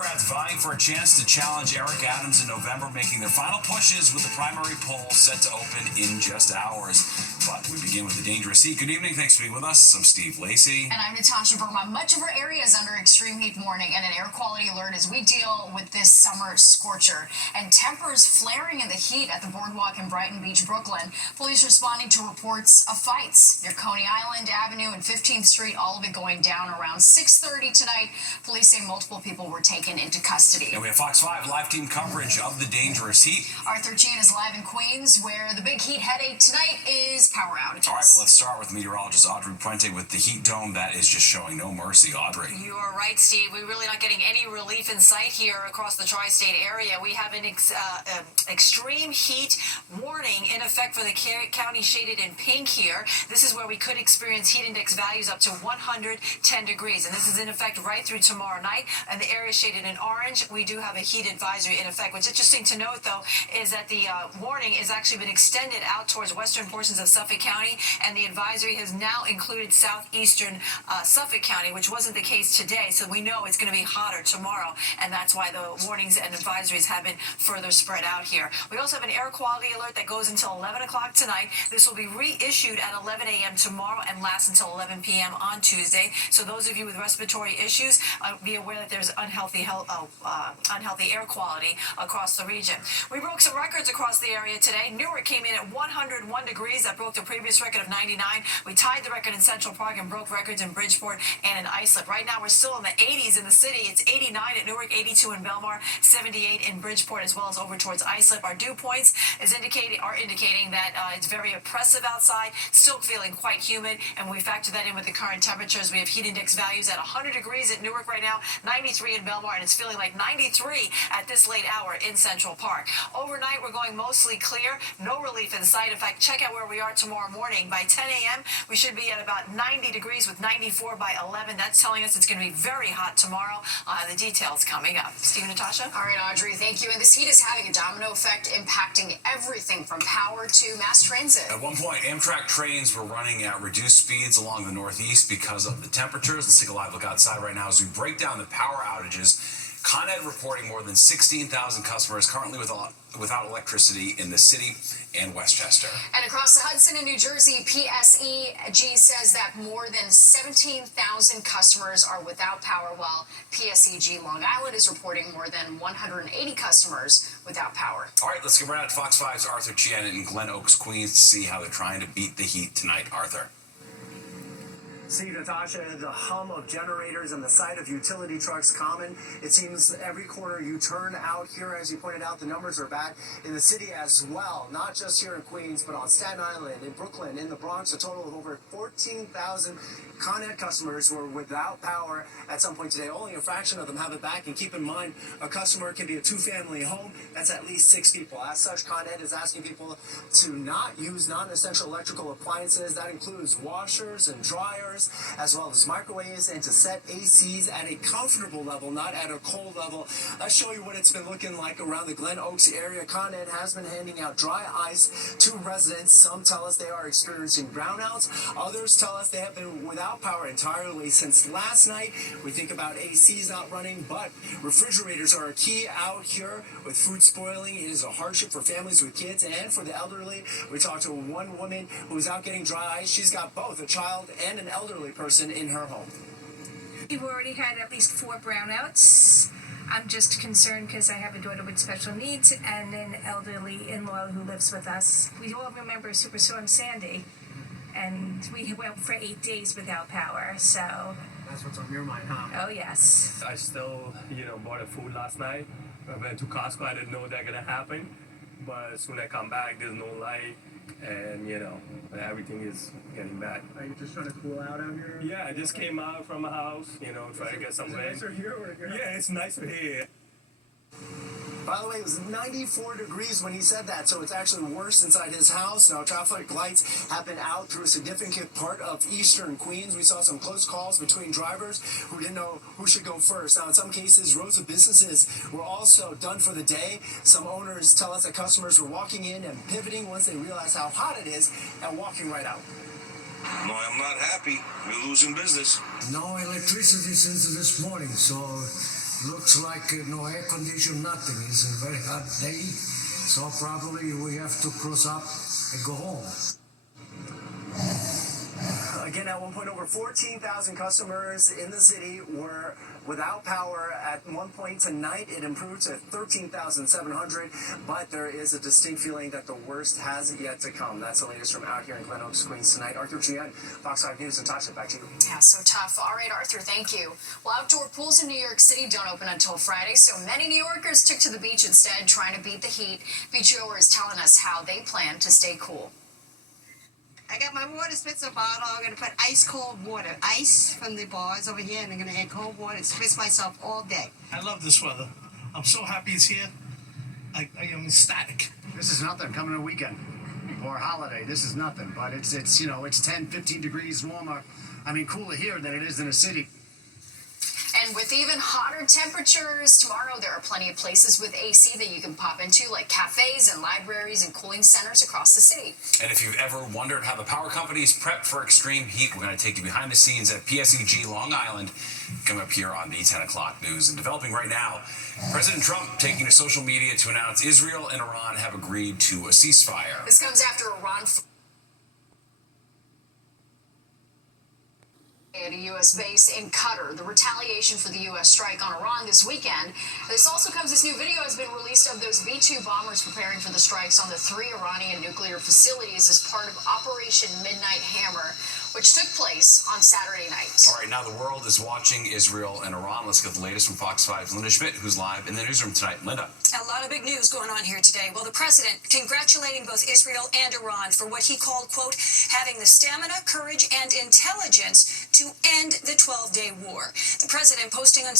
Democrats vying for a chance to challenge Eric Adams in November, making their final pushes with the primary poll set to open in just hours. But we begin with the dangerous heat. Good evening. Thanks for being with us. I'm Steve Lacey. And I'm Natasha Burma. Much of our area is under extreme heat warning and an air quality alert as we deal with this summer scorcher. And tempers flaring in the heat at the boardwalk in Brighton Beach, Brooklyn. Police responding to reports of fights near Coney Island Avenue and 15th Street, all of it going down around 6:30 tonight. Police say multiple people were taken into custody. And we have Fox 5 live team coverage of the dangerous heat. Arthur Chan is live in Queens, where the big heat headache tonight is power outages. All right, well, let's start with meteorologist Audrey Puente with the heat dome that is just showing no mercy. Audrey. You are right, Steve. We're really not getting any relief in sight here across the tri-state area. We have an extreme heat warning in effect for the county shaded in pink here. This is where we could experience heat index values up to 110 degrees. And this is in effect right through tomorrow night. And the area shaded in orange, we do have a heat advisory in effect. What's interesting to note, though, is that the warning has actually been extended out towards western portions of Suffolk County, and the advisory has now included southeastern Suffolk County, which wasn't the case today. So we know it's going to be hotter tomorrow, and that's why the warnings and advisories have been further spread out here. We also have an air quality alert that goes until 11 o'clock tonight. This will be reissued at 11 a.m. tomorrow and last until 11 p.m. on Tuesday. So those of you with respiratory issues, be aware that there's unhealthy air quality across the region. We broke some records across the area today. Newark came in at 101 degrees. That broke the previous record of 99. We tied the record in Central Park and broke records in Bridgeport and in Islip. Right now, we're still in the 80s in the city. It's 89 at Newark, 82 in Belmar, 78 in Bridgeport, as well as over towards Islip. Our dew points are indicating that it's very oppressive outside, still feeling quite humid, and when we factor that in with the current temperatures, we have heat index values at 100 degrees at Newark right now, 93 in Belmar, and it's feeling like 93 at this late hour in Central Park. Overnight, we're going mostly clear, no relief in sight. In fact, check out where we are tomorrow morning. By 10 a.m., we should be at about 90 degrees with 94 by 11. That's telling us it's going to be very hot tomorrow. The details coming up. Steve, Natasha? All right, Audrey, thank you. And this heat is having a domino effect, impacting everything from power to mass transit. At one point, Amtrak trains were running at reduced speeds along the Northeast because of the temperatures. Let's take a live look outside right now as we break down the power outages. Con Ed reporting more than 16,000 customers currently without electricity in the city and Westchester. And across the Hudson in New Jersey, PSEG says that more than 17,000 customers are without power, while PSEG Long Island is reporting more than 180 customers without power. All right, let's get right out to Fox 5's Arthur Chan in Glen Oaks, Queens, to see how they're trying to beat the heat tonight. Arthur. See, Natasha, the hum of generators and the sight of utility trucks common. It seems every corner you turn out here, as you pointed out, the numbers are bad in the city as well. Not just here in Queens, but on Staten Island, in Brooklyn, in the Bronx, a total of over 14,000 Con Ed customers were without power at some point today. Only a fraction of them have it back. And keep in mind, a customer can be a two-family home. That's at least 6 people. As such, Con Ed is asking people to not use non-essential electrical appliances. That includes washers and dryers, as well as microwaves, and to set ACs at a comfortable level, not at a cold level. Let's show you what it's been looking like around the Glen Oaks area. Con Ed has been handing out dry ice to residents. Some tell us they are experiencing brownouts. Others tell us they have been without power entirely since last night. We think about ACs not running, but refrigerators are a key out here with food spoiling. It is a hardship for families with kids and for the elderly. We talked to one woman who's out getting dry ice. She's got both a child and an elderly person in her home. We've already had at least 4 brownouts. I'm just concerned because I have a daughter with special needs and an elderly in-law who lives with us. We all remember Superstorm Sandy, and we went for 8 days without power, so... That's what's on your mind, huh? Oh, yes. I still, bought a food last night. I went to Costco. I didn't know that gonna happen. But as soon as I come back, there's no light. And, everything is getting bad. Are you just trying to cool out here? Yeah, I just came out from a house, try to get some rain. Is it nicer here or here? Yeah, it's nicer here. By the way, it was 94 degrees when he said that, so it's actually worse inside his house. Now, traffic lights have been out through a significant part of eastern Queens. We saw some close calls between drivers who didn't know who should go first. Now, in some cases, rows of businesses were also done for the day. Some owners tell us that customers were walking in and pivoting once they realized how hot it is and walking right out. No, I'm not happy. We're losing business. No electricity since this morning, so Looks like no air condition, nothing. It's a very hot day, so probably we have to close up and go home. Again, at one point, over 14,000 customers in the city were without power. At one point tonight, it improved to 13,700, but there is a distinct feeling that the worst has yet to come. That's the latest from out here in Glen Oaks, Queens tonight. Arthur Chien, Fox 5 News, and Tasha, back to you. Yeah, so tough. All right, Arthur, thank you. Well, outdoor pools in New York City don't open until Friday, so many New Yorkers took to the beach instead, trying to beat the heat. Beachgoer is telling us how they plan to stay cool. I got my water spritzer bottle. I'm going to put ice cold water, ice from the bars over here, and I'm going to add cold water and spritz myself all day. I love this weather. I'm so happy it's here. I am ecstatic. This is nothing coming a weekend or a holiday. This is nothing, but it's you know, it's 10, 15 degrees warmer. I mean, cooler here than it is in the city. And with even hotter temperatures, tomorrow there are plenty of places with AC that you can pop into, like cafes and libraries and cooling centers across the city. And if you've ever wondered how the power companies prep for extreme heat, we're going to take you behind the scenes at PSEG Long Island, coming up here on the 10 o'clock news. And developing right now, President Trump taking to social media to announce Israel and Iran have agreed to a ceasefire. This comes after Iran at a U.S. base in Qatar, the retaliation for the U.S. strike on Iran this weekend. This also comes, this new video has been released of those B-2 bombers preparing for the strikes on the 3 Iranian nuclear facilities as part of Operation Midnight Hammer, which took place on Saturday night. All right, now the world is watching Israel and Iran. Let's get the latest from Fox 5's Linda Schmidt, who's live in the newsroom tonight. Linda. A lot of big news going on here today. Well, the president congratulating both Israel and Iran for what he called, quote, having the stamina, courage, and intelligence to end the 12-day war. The president posting on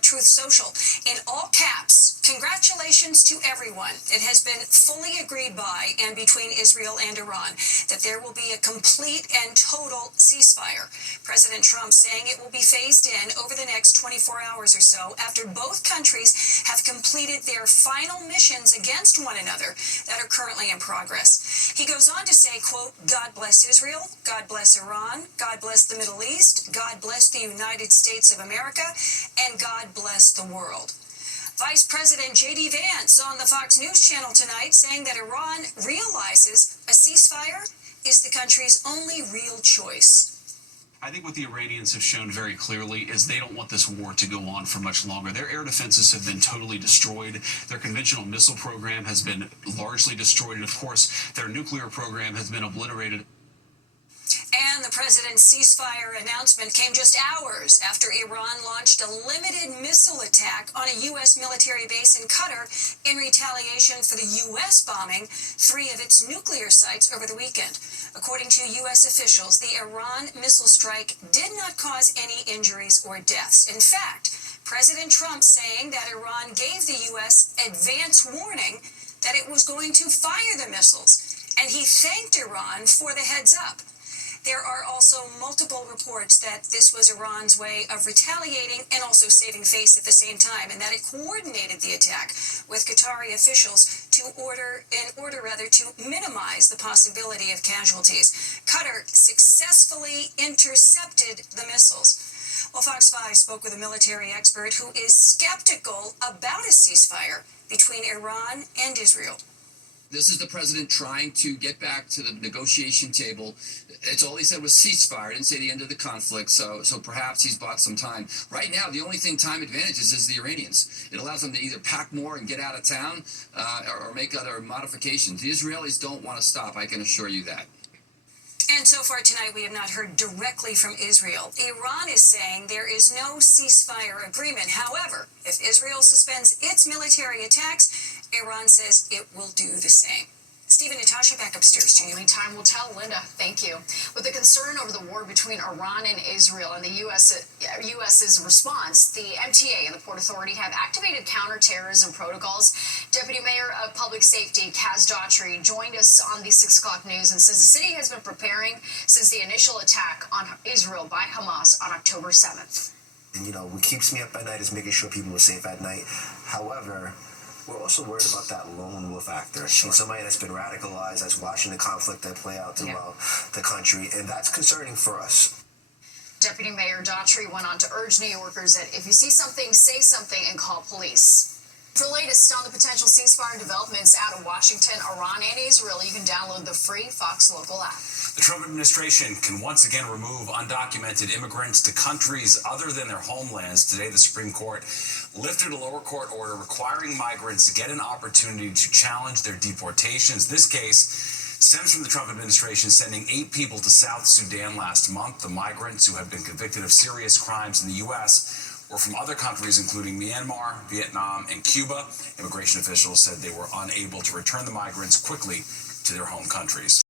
Truth Social, in all caps, congratulations to everyone. It has been fully agreed by and between Israel and Iran that there will be a complete and total ceasefire. President Trump saying it will be phased in over the next 24 hours or so after both countries have completed their final missions against one another that are currently in progress. He goes on to say, quote, God bless Israel, God bless Iran, God bless the Middle East, God bless the United States of America, and God bless the world. Vice President J.D. Vance on the Fox News Channel tonight saying that Iran realizes a ceasefire is the country's only real choice. I think what the Iranians have shown very clearly is they don't want this war to go on for much longer. Their air defenses have been totally destroyed. Their conventional missile program has been largely destroyed. And, of course, their nuclear program has been obliterated. And the president's ceasefire announcement came just hours after Iran launched a limited missile attack on a U.S. military base in Qatar in retaliation for the U.S. bombing 3 of its nuclear sites over the weekend. According to U.S. officials, the Iran missile strike did not cause any injuries or deaths. In fact, President Trump saying that Iran gave the U.S. advance warning that it was going to fire the missiles, and he thanked Iran for the heads up. There are also multiple reports that this was Iran's way of retaliating and also saving face at the same time, and that it coordinated the attack with Qatari officials in order to minimize the possibility of casualties. Qatar successfully intercepted the missiles. Well, Fox 5 spoke with a military expert who is skeptical about a ceasefire between Iran and Israel. This is the president trying to get back to the negotiation table. It's all he said was ceasefire. He didn't say the end of the conflict, so perhaps he's bought some time. Right now, the only thing time advantages is the Iranians. It allows them to either pack more and get out of town or make other modifications. The Israelis don't want to stop, I can assure you that. And so far tonight, we have not heard directly from Israel. Iran is saying there is no ceasefire agreement. However, if Israel suspends its military attacks, Iran says it will do the same. Stephen, Natasha, back upstairs to you. Only time will tell, Linda. Thank you. With the concern over the war between Iran and Israel and the U.S.'s response, the MTA and the Port Authority have activated counterterrorism protocols. Deputy Mayor of Public Safety, Kaz Daughtry, joined us on the 6 o'clock news and says the city has been preparing since the initial attack on Israel by Hamas on October 7th. And, what keeps me up at night is making sure people are safe at night. However, we're also worried about that lone wolf actor. Sure. Somebody that's been radicalized, that's watching the conflict that play out throughout the country, and that's concerning for us. Deputy Mayor Daughtry went on to urge New Yorkers that if you see something, say something and call police. For the latest on the potential ceasefire developments out of Washington, Iran, and Israel, you can download the free Fox Local app. The Trump administration can once again remove undocumented immigrants to countries other than their homelands. Today, the Supreme Court lifted a lower court order requiring migrants to get an opportunity to challenge their deportations. This case stems from the Trump administration sending 8 people to South Sudan last month. The migrants, who have been convicted of serious crimes in the U.S., were from other countries including Myanmar, Vietnam, and Cuba. Immigration officials said they were unable to return the migrants quickly to their home countries.